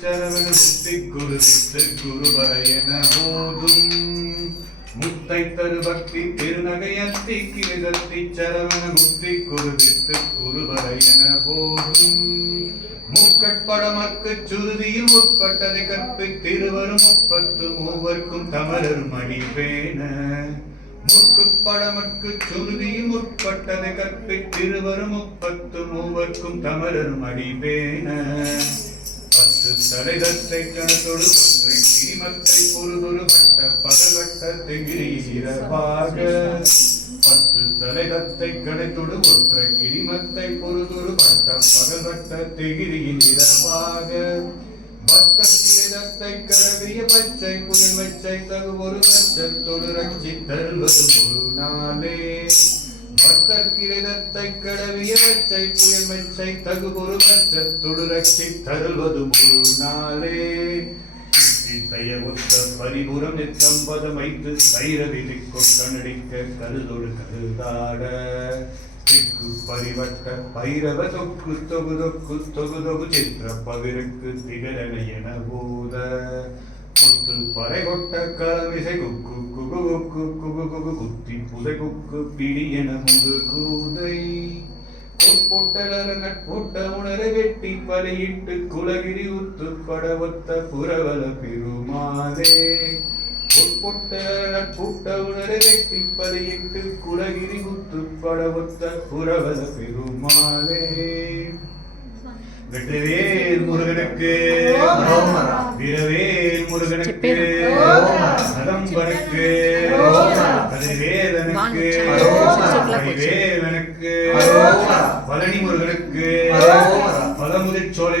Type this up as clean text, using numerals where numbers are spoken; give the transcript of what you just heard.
சரவண முக்தி குருவித்து குருவரையன போதும் முத்தை தரு பக்தி திருநகையத்தி கிருதத்தி சரவண முக்தி குருவித்து குருவரையன போதும் முக்கட்படமக்கு சுருதியில் உட்பட்டதை கற்பித்திருவரும் 33 தமரர் மணிபேன முக்குப்படமக்கு சுருதியில் உட்பட்டதை கற்பித்திருவரும் 33 தமரர் மணிபேன 10 தலைதத்தை கணத்தொடு ஒன்றை கிரிமத்தை பொருதொரு வட்ட பகவட்டத்தை கிரீரவாக 10 தலைதத்தை கணத்தொடு ஒன்றை கிரிமத்தை பொருதொரு வட்ட பகவட்டத்தை கிரீரவாக பக்தத்தை கடவிய பச்சை புயல்மச்சை தகு ஒரு வச்சத்தொடு ரட்சி தருவது ஒரு நாளே பக்தர்கிரதத்தை கடவிய பச்சை புயல்மச்சை தகு ஒரு வச்சத்தொடு ரட்சி தருவது ஒரு நாளே சித்தைய ஒத்த பரிபுரம் நித்தம் பதம் வைத்து தைரவிதி கொட்டடிக்க கருதொடு கருதாட திக்கு பரிவட்ட பைரவ தொக்கு தொகு தொக்கு தொகு தொகு சித்திர பகிருக்கு திகழனை என போத கொத்து பறை கொட்ட களமிசை குக்கு குகு குக்கு குகு குகு குத்தி புதை குக்கு பிடி என முது கூதை பொட்டலரங்கட்பொட்ட உணர வெட்டி பலியிட்டு குலகிரி உத்து படவத்த புரவல பெருமாளே பொட்டலரங்கட்பொட்ட உணர வெட்டி பலியிட்டு குலகிரி உத்து படவத்த புரவல பெருமாளே வெற்றிவேல் முருகனுக்கு வீரவேல் முருகனுக்கு நதம்பனுக்கு கதிர்வேலனுக்கு கைவேலனுக்கு பழனி முருகனுக்கு பழமுதிர்ச்சோலை